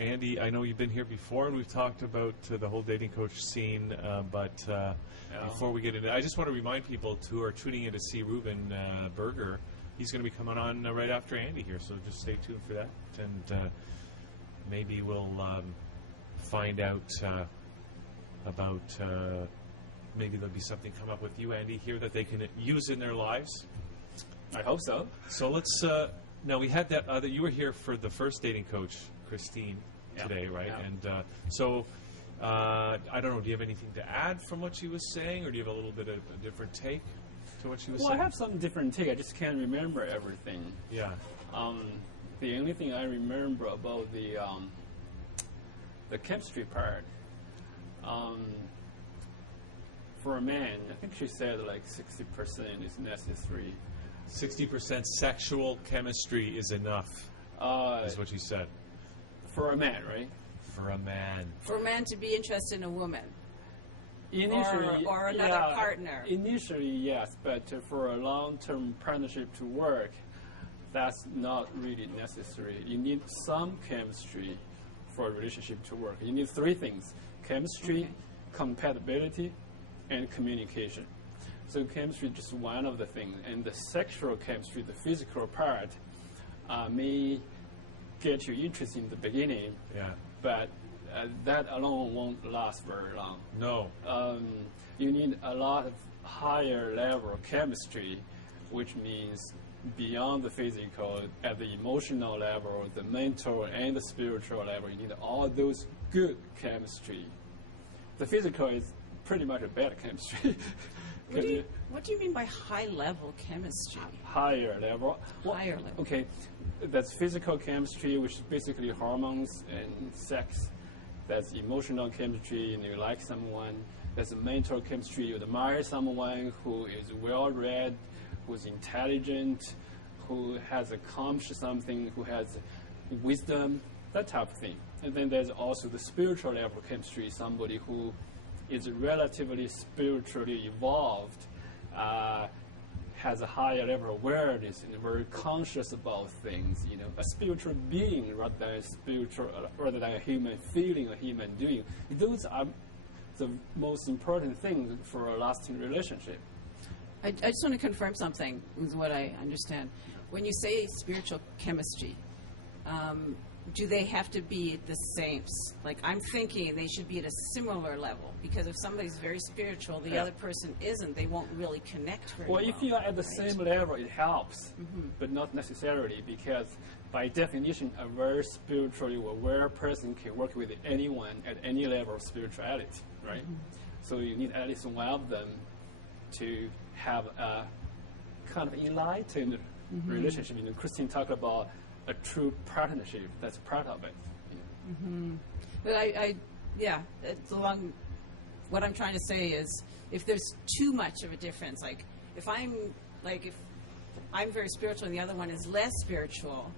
Andy, I know you've been here before, and we've talked about the whole dating coach scene, but before we get into it, I just want to remind people who are tuning in to see Reuben Berger, he's going to be coming on right after Andy here, so just stay tuned for that, and maybe we'll find out about maybe there'll be something come up with you, Andy, here that they can use in their lives. I hope so. So let's. Now we had that. You were here for the first dating coach, Christine, today, right? Yeah. And so I don't know. Do you have anything to add from what she was saying, or do you have a little bit of a different take to what she was saying? I have some different take. I just can't remember everything. Yeah. The only thing I remember about the chemistry part. For a man, I think she said like 60% is necessary. 60% sexual chemistry is enough, is what you said. For a man, right? For a man. For a man to be interested in a woman. Initially, or another partner. Initially, yes, but for a long-term partnership to work, that's not really necessary. You need some chemistry for a relationship to work. You need three things: chemistry, compatibility, and communication. So chemistry is just one of the things, and the sexual chemistry, the physical part, may get you interested in the beginning, but that alone won't last very long. No. You need a lot of higher level of chemistry, which means beyond the physical, at the emotional level, the mental and the spiritual level, you need all those good chemistry. The physical is pretty much a bad chemistry. What do you mean by high-level chemistry? Higher level. Higher level. Okay, that's physical chemistry, which is basically hormones and sex. That's emotional chemistry, you like someone. That's mental chemistry, you admire someone who is well-read, who's intelligent, who has accomplished something, who has wisdom, that type of thing. And then there's also the spiritual level chemistry, somebody who is relatively spiritually evolved, has a higher level of awareness and very conscious about things. You know, a spiritual being rather than a human feeling or human doing. Those are the most important things for a lasting relationship. I just want to confirm something with what I understand. When you say spiritual chemistry, do they have to be at the same? Like, I'm thinking they should be at a similar level, because if somebody's very spiritual, the other person isn't, they won't really connect very well. Well, if you are at the same level, it helps, but not necessarily, because by definition, a very spiritually aware person can work with anyone at any level of spirituality, right? So you need at least one of them to have a kind of enlightened relationship. You know, Christine talked about a true partnership. That's part of it. But it's along. What I'm trying to say is, if there's too much of a difference, like if I'm very spiritual and the other one is less spiritual,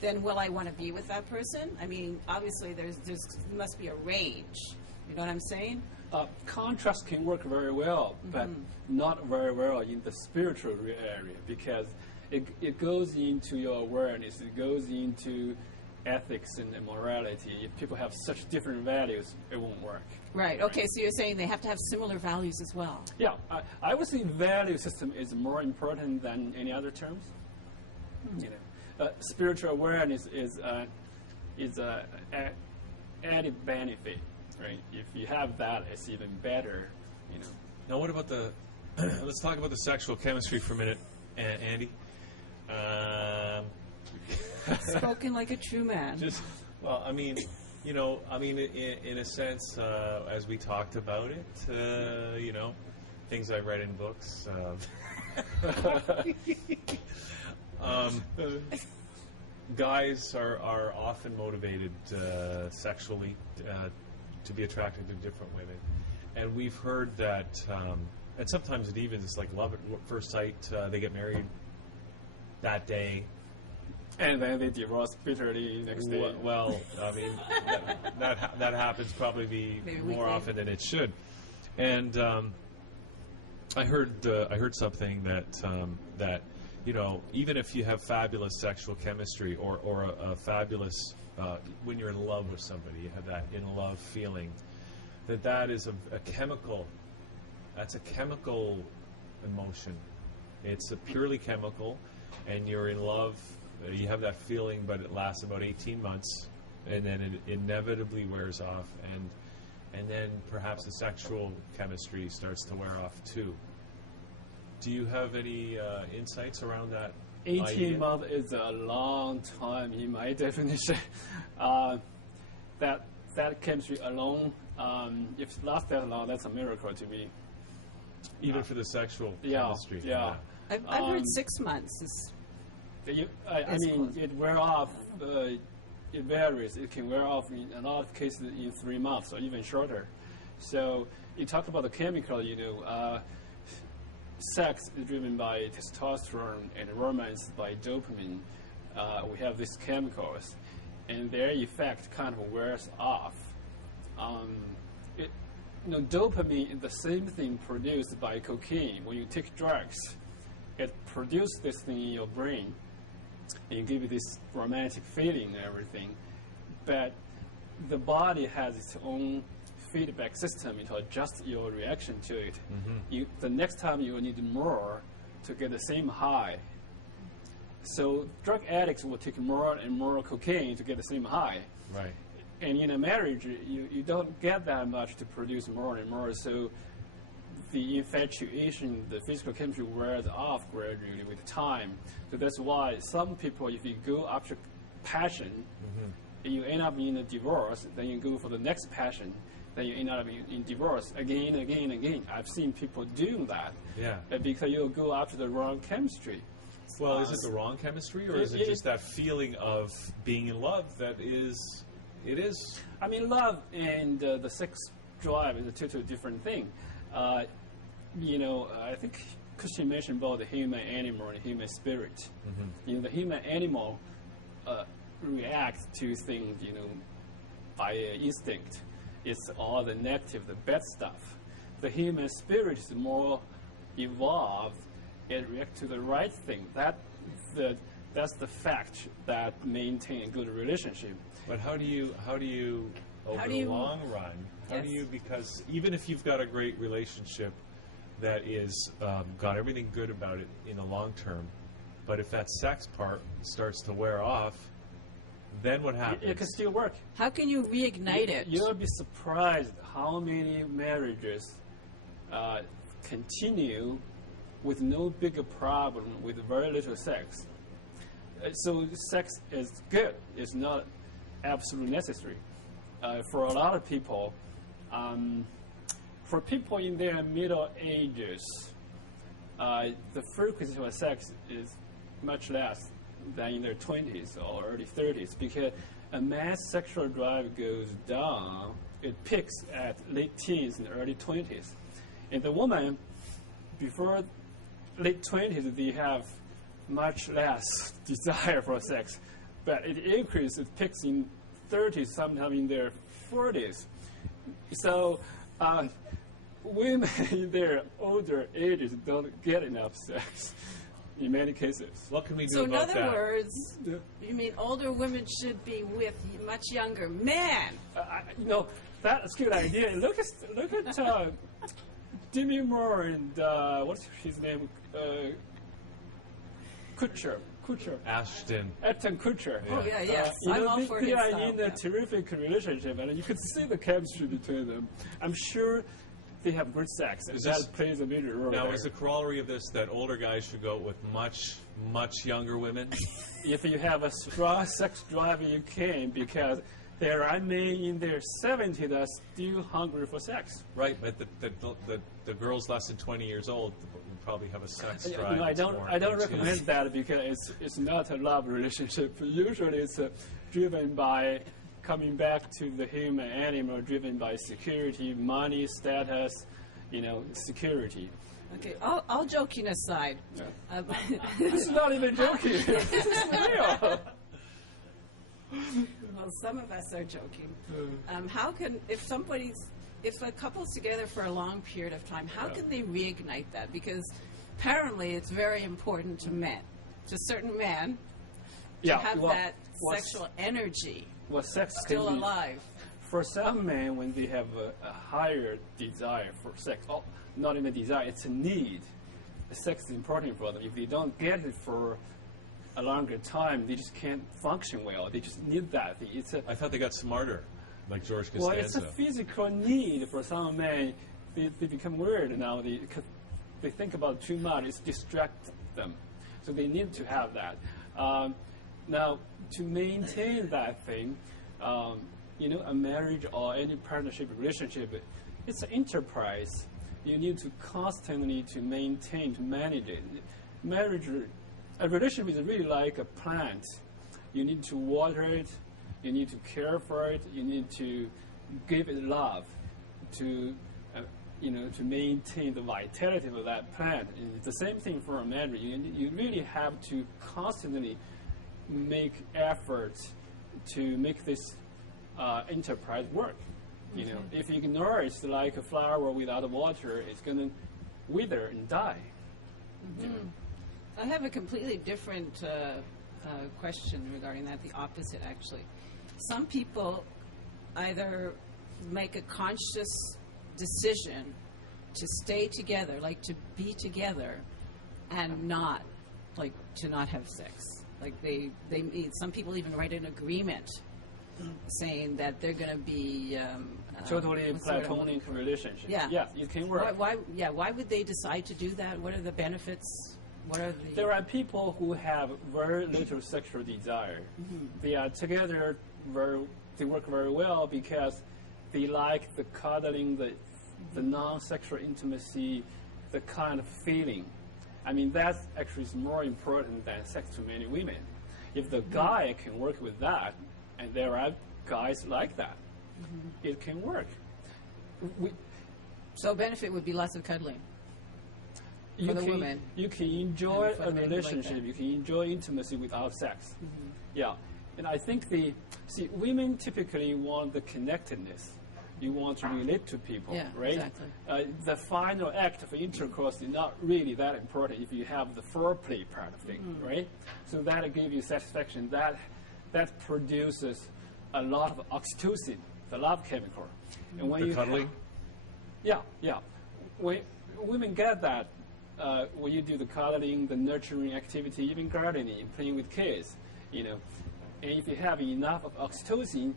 then will I want to be with that person? I mean, obviously there must be a range. You know what I'm saying? Contrast can work very well, but not very well in the spiritual area, because it goes into your awareness, it goes into ethics and morality. If people have such different values, it won't work. Right. Okay, so you're saying they have to have similar values as well. Yeah, I would say value system is more important than any other terms. You know, spiritual awareness is a added benefit, right? If you have that, it's even better. You know. Now, what about the? Let's talk about the sexual chemistry for a minute, Andy. Spoken like a true man. In a sense, as we talked about it, things I read in books. Guys are often motivated sexually to be attracted to different women, and we've heard that, and sometimes it even is like love at first sight. They get married that day. And then they divorce bitterly next day. Well, I mean, that happens probably more often than it should. And I heard something that even if you have fabulous sexual chemistry or a fabulous when you're in love with somebody, you have that in love feeling, that is a chemical. That's a chemical emotion. It's a purely chemical, and you're in love. You have that feeling, but it lasts about 18 months, and then it inevitably wears off, and then perhaps the sexual chemistry starts to wear off too. Do you have any insights around that? 18 months is a long time in my definition. That chemistry alone, if it lasts that long, that's a miracle to me. Even for the sexual chemistry. Yeah. I've heard 6 months is. I mean, it wear off. It varies. It can wear off in a lot of cases in 3 months or even shorter. So you talk about the chemical. Sex is driven by testosterone and romance by dopamine. We have these chemicals, and their effect kind of wears off. Dopamine is the same thing produced by cocaine. When you take drugs, it produces this thing in your brain, and give you this romantic feeling and everything. But the body has its own feedback system to adjust your reaction to it. Mm-hmm. The next time you will need more to get the same high. So drug addicts will take more and more cocaine to get the same high. Right. And in a marriage, you don't get that much to produce more and more. So the infatuation, the physical chemistry wears off gradually with time. So that's why some people, if you go after passion, mm-hmm. and you end up in a divorce, then you go for the next passion, then you end up in divorce again, again, again. I've seen people doing that. Yeah. Because you go after the wrong chemistry. Well, is it the wrong chemistry, or is it just that feeling of being in love that is... It is. I mean, love and the sex drive is a totally different thing. I think Christian mentioned about the human animal and human spirit. Mm-hmm. The human animal reacts to things, by instinct. It's all the negative, the bad stuff. The human spirit is more evolved. It reacts to the right thing. That's the fact that maintain a good relationship. But how do you over the long run, because even if you've got a great relationship that is got everything good about it in the long term, but if that sex part starts to wear off, then what happens? It can still work. How can you reignite it? You'll be surprised how many marriages continue with no bigger problem with very little sex. So sex is good. It's not absolutely necessary. For a lot of people, for people in their middle ages, the frequency of sex is much less than in their 20s or early 30s, because a man's sexual drive goes down. It peaks at late teens and early 20s. And the woman, before late 20s, they have much less desire for sex. But it increases, it peaks in 30s, sometimes in their 40s. So women in their older ages don't get enough sex in many cases. What can we do so about that? So in other words, you mean older women should be with much younger men? That's a good idea. Look at Demi Moore and what's his name? Kutcher. Ashton Kutcher. Oh, yeah, yes. I'm all for his They are style, in a terrific relationship, and you can see the chemistry between them. I'm sure they have good sex, and that plays a major role. Now, is the corollary of this that older guys should go with much, much younger women? If you have a strong sex drive, you can, because there are men in their 70s that are still hungry for sex. Right, but the girls less than 20 years old probably have a sex drive. I don't recommend that, because it's not a love relationship. Usually it's driven by coming back to the human animal, driven by security, money, status, security. Okay, all joking aside. Yeah. This is not even joking. This is real. Well, some of us are joking. How can, if a couple's together for a long period of time, how can they reignite that? Because apparently it's very important to men, to certain men, to have that sexual energy. Well, sex Still can be, alive. for some men, when they have a higher desire for sex, not even a desire, it's a need. Sex is important for them. If they don't get it for a longer time, they just can't function well. They just need that. I thought they got smarter, like George Costanza. Well, it's a physical need for some men. They become weird now. They think about it too much. It's distract them. So they need to have that. Now, to maintain that thing, a marriage or any partnership relationship, it's an enterprise. You need to constantly to maintain, to manage it. A relationship is really like a plant. You need to water it. You need to care for it. You need to give it love to maintain the vitality of that plant. And it's the same thing for a marriage. You really have to constantly make efforts to make this enterprise work. If you ignore it, it's like a flower without water. It's going to wither and die. I have a completely different question regarding that, the opposite, actually. Some people either make a conscious decision to stay together, like to be together, and not, like, to not have sex. Like, some people even write an agreement saying that they're going to be totally platonic relationship. Yeah. Yeah, it can work. Why would they decide to do that? What are the benefits? There are people who have very little sexual desire. They are together, they work very well because they like the cuddling, the non-sexual intimacy, the kind of feeling. I mean, that actually is more important than sex to many women. If the guy can work with that, and there are guys like that, it can work. So benefit would be lots of cuddling. For the woman. You can enjoy a relationship, like you can enjoy intimacy without sex. Yeah. And I think women typically want the connectedness. You want to relate to people, right? Exactly. The final act of intercourse is not really that important if you have the foreplay part of things, right? So that gives you satisfaction. That produces a lot of oxytocin, the love chemical. And when the cuddling? Yeah. When women get that, when you do the cuddling, the nurturing activity, even gardening, playing with kids, and if you have enough of oxytocin,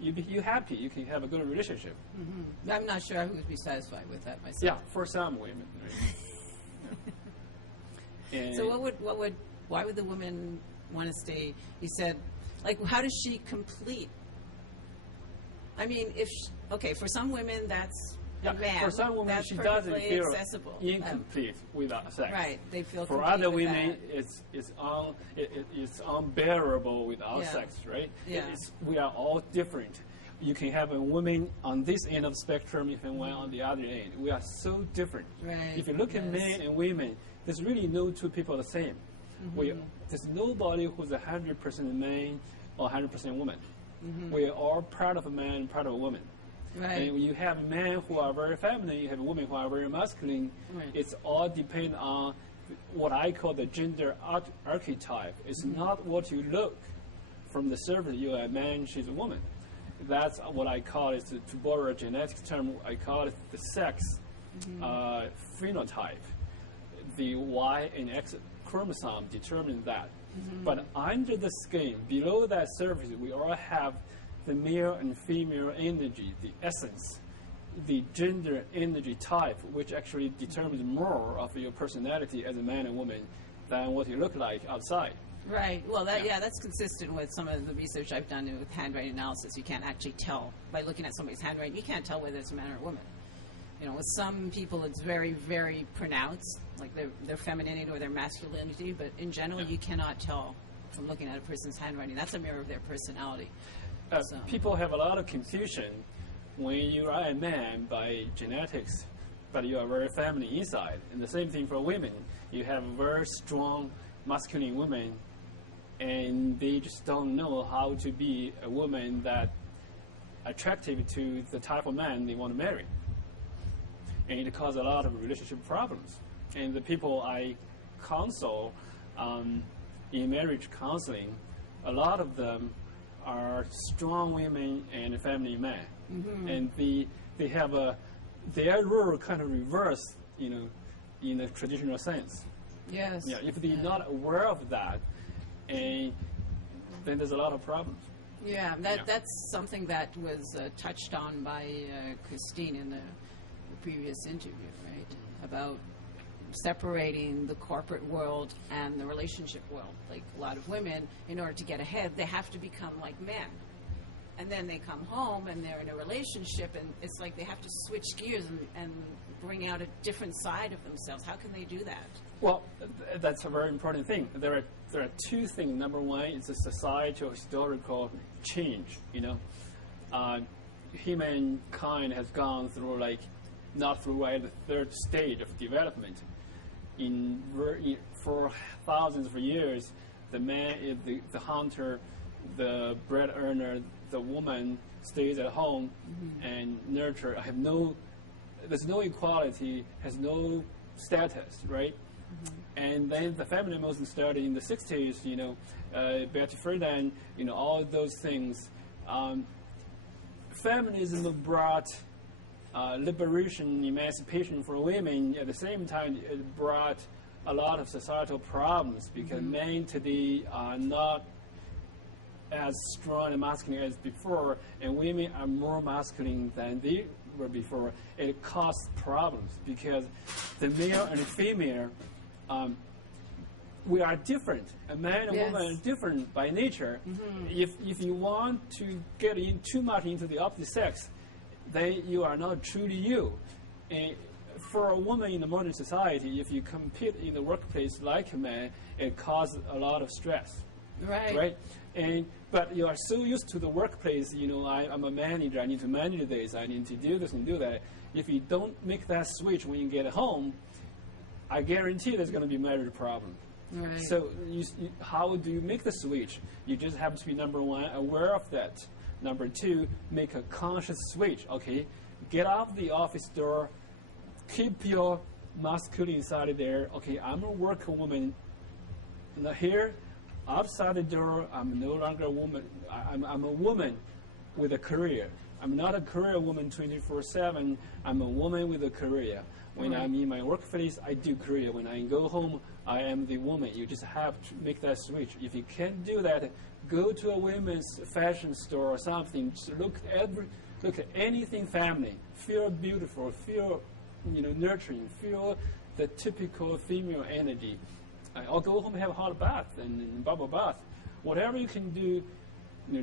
you're happy. You can have a good relationship. I'm not sure who would be satisfied with that myself. Yeah, for some women. Right? So why would the woman want to stay? You said, like, how does she complete? I mean, for some women that's a man. For some women, that's she doesn't feel accessible. incomplete without sex. Right, they feel. For other women, it's unbearable without sex, right? Yeah. We are all different. You can have a woman on this end of the spectrum, you can one on the other end. We are so different. Right. If you look at men and women, there's really no two people the same. There's nobody who's 100% man or 100% woman. We are all part of a man and part of a woman. Right. And you have men who are very feminine, you have women who are very masculine. Right. It's all depend on what I call the gender archetype. It's not what you look from the surface. You're a man, she's a woman. That's what I call it, to borrow a genetic term, I call it the sex phenotype. The Y and X chromosome determine that. But under the skin, below that surface, we all have the male and female energy, the essence, the gender energy type, which actually determines more of your personality as a man and woman than what you look like outside. Right. Well, that's consistent with some of the research I've done with handwriting analysis. You can't actually tell by looking at somebody's handwriting. You can't tell whether it's a man or a woman. With some people, it's very, very pronounced, like their femininity or their masculinity. But in general, you cannot tell from looking at a person's handwriting. That's a mirror of their personality. People have a lot of confusion when you are a man by genetics, but you are very feminine inside. And the same thing for women. You have very strong masculine women, and they just don't know how to be a woman that attractive to the type of man they want to marry. And it causes a lot of relationship problems. And the people I counsel in marriage counseling, a lot of them are strong women and feminine men, and they have their role kind of reversed, in a traditional sense. Yes. Yeah, if they're not aware of that, and then there's a lot of problems. Yeah, that's something that was touched on by Christine in the previous interview, right? About separating the corporate world and the relationship world. Like a lot of women, in order to get ahead, they have to become like men. And then they come home and they're in a relationship, and it's like they have to switch gears and bring out a different side of themselves. How can they do that? Well, that's a very important thing. There are two things. Number one is a societal historical change. Humankind has gone through not through the third stage of development. For thousands of years, the man is the hunter, the bread earner. The woman stays at home and nurture. There's no equality, has no status, right? And then the feminism started in the 60s, Betty Friedan, all those things. Feminism brought liberation, emancipation for women. At the same time, it brought a lot of societal problems because men today are not as strong and masculine as before, and women are more masculine than they were before. It causes problems because the male and the female, we are different. A man and woman are different by nature. If you want to get in too much into the opposite sex, then you are not truly you. And for a woman in the modern society, if you compete in the workplace like a man, it causes a lot of stress. Right. But you are so used to the workplace, I'm a manager, I need to manage this, I need to do this and do that. If you don't make that switch when you get home, I guarantee there's going to be major problem. Right. So how do you make the switch? You just have to be, number one, aware of that. Number two, make a conscious switch. Okay, get out the office door, keep your masculine side there. Okay, I'm a worker woman. Now here, outside the door, I'm no longer a woman. I'm a woman with a career. I'm not a career woman 24/7. I'm a woman with a career. When I'm in my workplace, I do career. When I go home, I am the woman. You just have to make that switch. If you can't do that, go to a women's fashion store or something. Just look at anything feminine. Feel beautiful. Feel nurturing. Feel the typical female energy. Or go home, have a hot bath and bubble bath. Whatever you can do,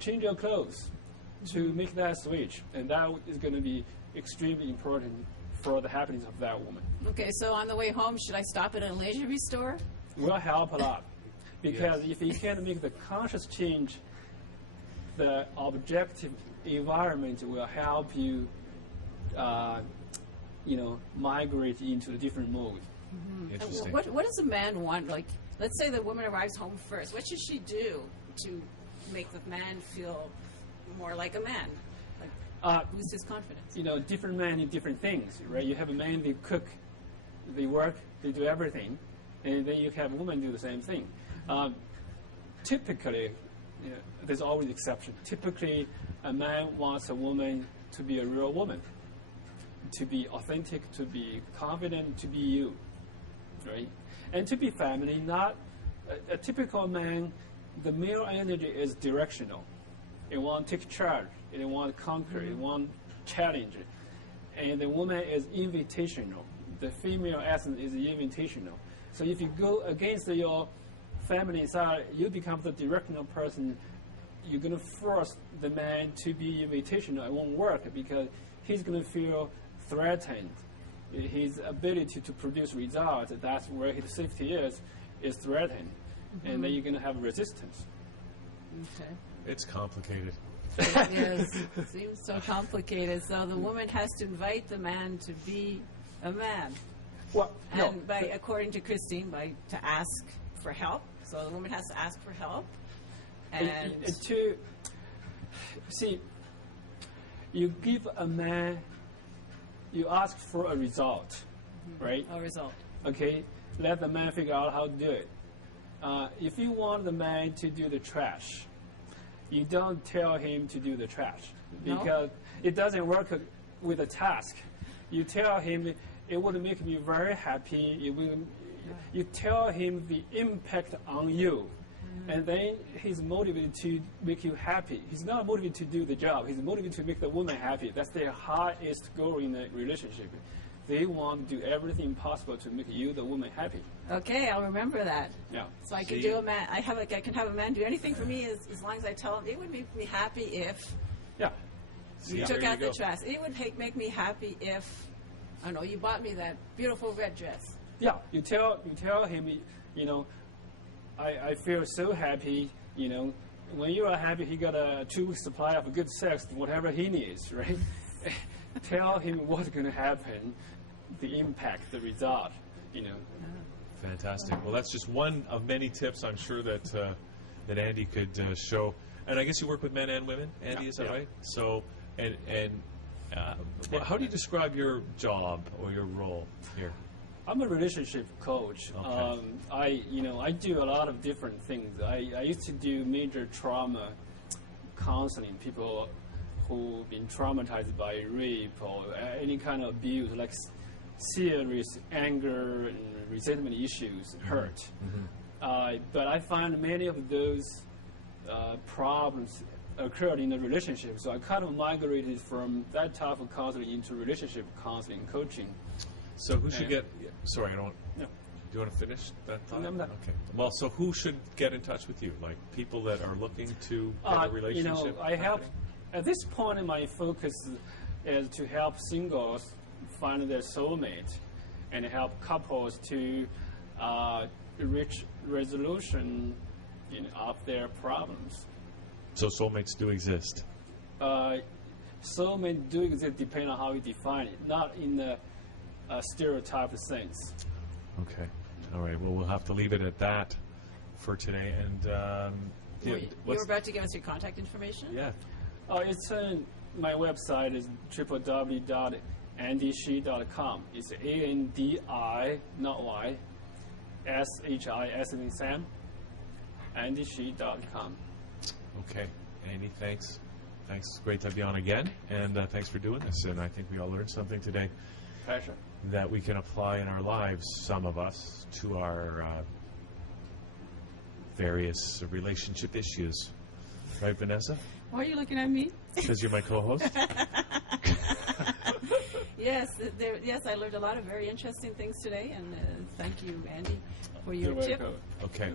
change your clothes to make that switch, and that is going to be extremely important for the happiness of that woman. Okay, so on the way home, should I stop at a lingerie store? Will help a lot, because if you can't make the conscious change, the objective environment will help you, migrate into a different mode. Interesting. What does a man want? Like, let's say the woman arrives home first. What should she do to make the man feel more like a man? Like, boost his confidence? Different men need different things, right? You have a man, they cook, they work, they do everything, and then you have a woman do the same thing. Typically, there's always exception. Typically, a man wants a woman to be a real woman, to be authentic, to be confident, to be you, right? And to be feminine. Not a typical man. The male energy is directional. It wants to take charge. It wants to conquer. It wants challenge. And the woman is invitational. The female essence is invitational. So if you go against your feminine side, you become the directional person. You're going to force the man to be invitational. It won't work because he's going to feel threatened. His ability to produce results, that's where his safety is threatened. And then you're going to have resistance. Okay. It's complicated. Yes, it seems so complicated. So the woman has to invite the man to be a man. Well, and according to Christine, to ask for help. So the woman has to ask for help. And you give a man, you ask for a result, right? A result. Okay, let the man figure out how to do it. If you want the man to do the trash, you don't tell him to do the trash No? because it doesn't work with a task. You tell him it would make me very happy. It will. You tell him the impact on you, and then he's motivated to make you happy. He's not motivated to do the job. He's motivated to make the woman happy. That's their highest goal in a relationship. They want to do everything possible to make you, the woman, happy. Okay, I'll remember that. Yeah. So I can do a man. I can have a man do anything for me as long as I tell him it would make me happy if Yeah. you See, took there out you the go. trash. It would make me happy if I don't know. You bought me that beautiful red dress. Yeah. You tell him, I feel so happy. When you are happy, he got a 2-week supply of good sex, whatever he needs, right? Tell him what's going to happen, the impact, the result. Fantastic. Well, that's just one of many tips I'm sure that that Andy could show. And I guess you work with men and women, Andy, is that Yeah. right? So, how do you describe your job or your role here? I'm a relationship coach. Okay. I do a lot of different things. I used to do major trauma counseling, people who've been traumatized by rape or any kind of abuse, like serious anger and resentment issues, hurt. But I find many of those problems occurred in a relationship. So I kind of migrated from that type of counseling into relationship counseling coaching. So who should get? Sorry, I don't. No. Do you want to finish that thought? No, I'm not. Okay. Well, so who should get in touch with you? Like people that are looking to get a relationship? I help. At this point, my focus is to help singles find their soulmate and help couples to reach resolution of their problems. So soulmates do exist. Soulmates do exist, depending on how you define it, not in a stereotype sense. Okay. All right. Well, we'll have to leave it at that for today. And You were about to give us your contact information? yeah. It's my website is www.andishi.com. It's ANDI, not Y, SHI, as in Sam, andishi.com. Okay. Andy, thanks. Thanks. Great to be on again. And thanks for doing this. And I think we all learned something today Pleasure. that we can apply in our lives, some of us, to our various relationship issues. Right, Vanessa? Why are you looking at me? Because you're my co-host? Yes, I learned a lot of very interesting things today, and thank you, Andy, for your You're tip. welcome. Okay.